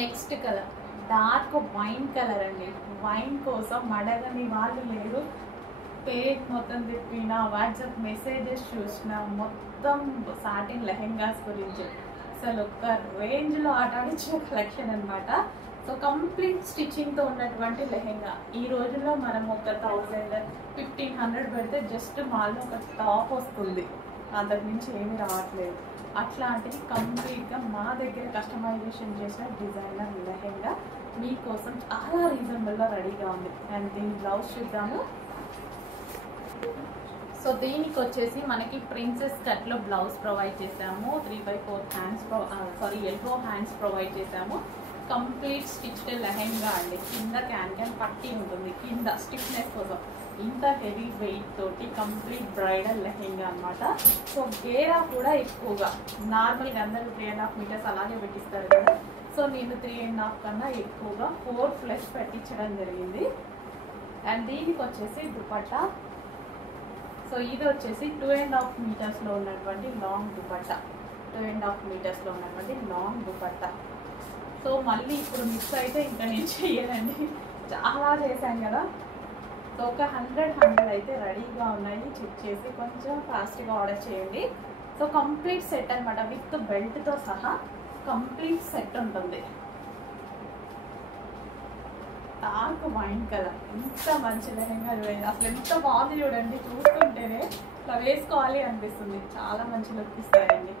Next colour dark wine colour అండి. Wine కోసం అడగని వాళ్ళు లేరు. పేజ్ మొత్తం తిప్పిన, వాట్సాప్ మెసేజెస్ చూసిన, మొత్తం సాటిన్ లెహెంగాస్ గురించి అసలు ఒక రేంజ్లో ఆటాడించిన కలెక్షన్ అనమాట. సో కంప్లీట్ స్టిచ్చింగ్తో ఉన్నటువంటి లెహెంగా. ఈ రోజుల్లో మనం ఒక 1000-1500 పెడితే జస్ట్ మాల్లో ఒక టాప్ వస్తుంది, అంతకుమించి ఏమీ రావట్లేదు. అట్లాంటివి కంప్లీట్గా మా దగ్గర కస్టమైజేషన్ చేసిన డిజైనర్ లెహెంగా మీకోసం చాలా రీజనబుల్గా రెడీగా ఉంది. అండ్ దీని బ్లౌజ్ చూద్దాము. సో దీనికి వచ్చేసి మనకి ప్రిన్సెస్ కట్లో బ్లౌజ్ ప్రొవైడ్ చేసాము. 3/4 హ్యాండ్స్ ఎల్బో హ్యాండ్స్ ప్రొవైడ్ చేసాము. కంప్లీట్ స్టిచ్డ్ లెహెంగా అండి. కింద క్యాన్ పట్టి ఉంటుంది, కింద స్టిఫ్నెస్ కోసం. ఇంత హెవీ వెయిట్ తోటి కంప్లీట్ బ్రైడల్ లెహెంగా అనమాట. సో గేరా కూడా ఎక్కువగా, నార్మల్గా అందరూ 3.5 మీటర్స్ అలాగే పెట్టిస్తారు కదా. సో నేను 3.5 కన్నా ఎక్కువగా 4+ పెట్టించడం జరిగింది. అండ్ దీనికి వచ్చేసి దుపట్టా. సో ఇది వచ్చేసి 2.5 మీటర్స్లో ఉన్నటువంటి లాంగ్ దుపట్టా. 2.5 మీటర్స్లో ఉన్నటువంటి లాంగ్ దుపట్టా. సో మళ్ళీ ఇప్పుడు మిక్స్ అయితే ఇంకా నేను చెయ్యనండి, చాలా చేశాను కదా. సో ఒక 100 అయితే రెడీగా ఉన్నాయి. చెక్ చేసి కొంచెం ఫాస్ట్గా ఆర్డర్ చేయండి. సో కంప్లీట్ సెట్ అనమాట, విత్ బెల్ట్తో సహా కంప్లీట్ సెట్ ఉంటుంది. డార్క్ వైన్ కలర్, ఎంత మంచి లెహంగా చూడండి. అసలు ఎంత బాగుంది చూడండి, చూస్తుంటేనే ఇట్లా వేసుకోవాలి అనిపిస్తుంది. చాలా మంచి లుక్ ఇస్తారండి.